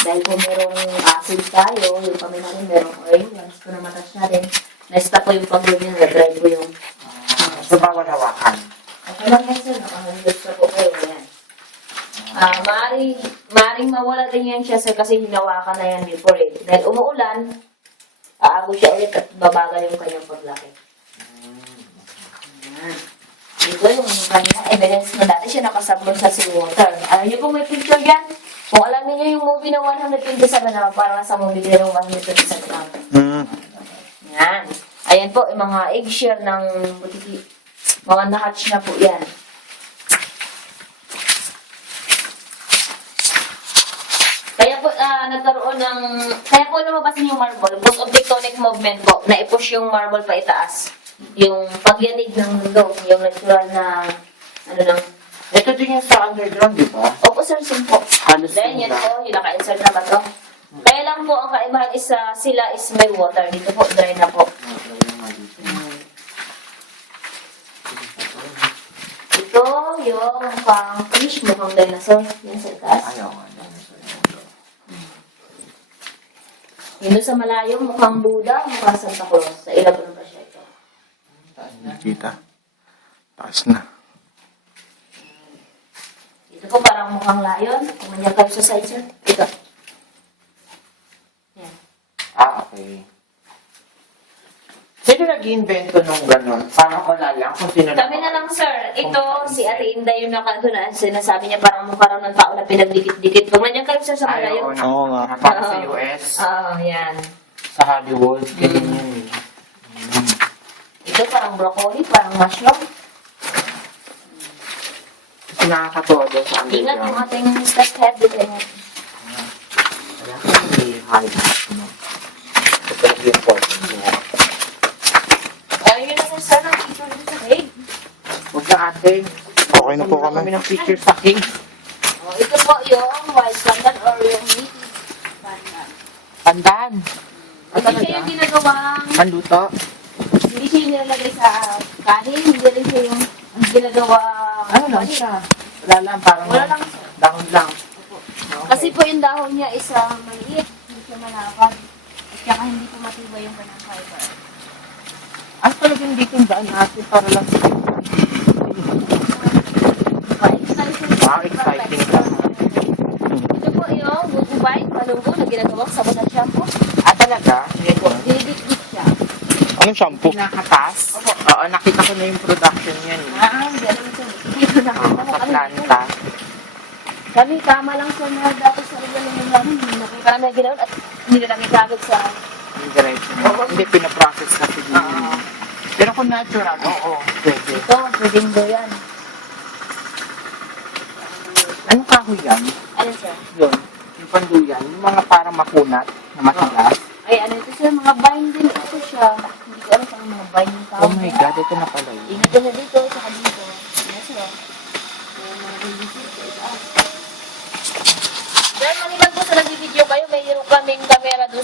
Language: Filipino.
Dahil po merong acid tayo, yung kami namin merong oil. Once po na-matouch natin, na-stop po yung pag-glue niya, na-dry po yung... So, bawal hawakan. Okay lang yan, sir. Nakahandod sa po kayo. Ayan. Maaring mawala din yan siya, sir, kasi hinawakan na yan before eh. Dahil umuulan, aago siya ulit at babagal yung kanyang paglaki. Ayan. Ito yung kanya evidence na dati siya nakasabon sa seawater. Alam niyo kung may picture yan? Kung alam niyo yung movie na 127 na parang sa movie din yung 127 na. Yan. Ayan po, yung mga eggshell ng butiki. Mga na-hatch na po yan. Kaya po, nagkaroon ng... Kaya po lumabasin yung marble. Because of tectonic movement po, na-push yung marble pa itaas. Yung pagyanig ng mundo, yung natural na... Ano lang. Ito din yung sa underground, di ba? Opo, sir, sim po. Halos Then, din yan ba? po, yung naka-insert na ba to? Kaya lang po, ang kaibahan is sila is may water. Dito po, dry na po. Ito, yung pang fish, mukhang dinosaur. Yan sa taas. Ayaw nga. Yun doon sa malayo, mukhang Buddha, mukhang Santa Claus. Sa ilaw po ng prosyekto. Kita. Taas na. Ito po parang mukhang lion. Kung nandiyan kayo sa side, sir. Ito. Yan. Okay. Sino nag-invento nung gano'n? Parang wala lang kung sino Kami na lang, sir. Ito, si Ate Inda yung nakato na sinasabi niya parang mukha raw ng tao na pinagdikit-dikit. Kung nandiyan kayo, sir, sa malayo. Oo nga. Para sa US, Oo, yan. sa Hollywood, ganyan yan eh. Ito parang broccoli, parang mushroom. Kasi nakakatuwa doon sa Ingat yung underground. ating step head. Dito ingat. Kaya ko hindi hide mo. Ito yung important niya. Ayun na, sir, ang picture dito sa cave. Huwag na ate. Okay na po Wala kami. ng picture sa cake. Oh, ito po yung white pandan or yung meaty pandan. Pandan. Hindi siya yung ginagawang, Panluto. hindi siya yung nilalagay sa kanin, hindi rin siya yung ginagawang... Ano lang siya? Wala lang, parang Wala lang, sir. dahon lang. Opo. Kasi po yung dahon niya is maliit, hindi siya malapad. At saka hindi po matibay yung kanyang fiber. Ano talagang dito yung daan natin para lang sa Wow, exciting ka. Ito po yung gugubay, malunggo na ginagawang sabon at shampoo. Ah, talaga? Hindi ko. Dinidikit siya. Anong shampoo? Pinakatas? Oo, nakita ko na yung production yan. Gano'n siya. Dito nakita mo Sa kami. planta. Kami, tama lang siya na dati sa regaling ng namin. Nakita namin ginawa at hindi na lang ikagad sa... Yung direction. Hindi, pinaprocess kasi din. Pero kung natural, oo, pwede. Ito, pwedeng do yan. Anong kahoy yan? Ano siya? Yun. Yung panduyan. Yung mga parang makunat na matigas. Ay, ano ito siya? Mga binding ito siya. Hindi ko alam kung mga binding tao. Oh my God, ito na pala yun. Ingat ko na dito, saka dito. Yes, sir. Yung mga binding ito. Dahil manilang po sa nag-video kayo, mayroon kaming camera doon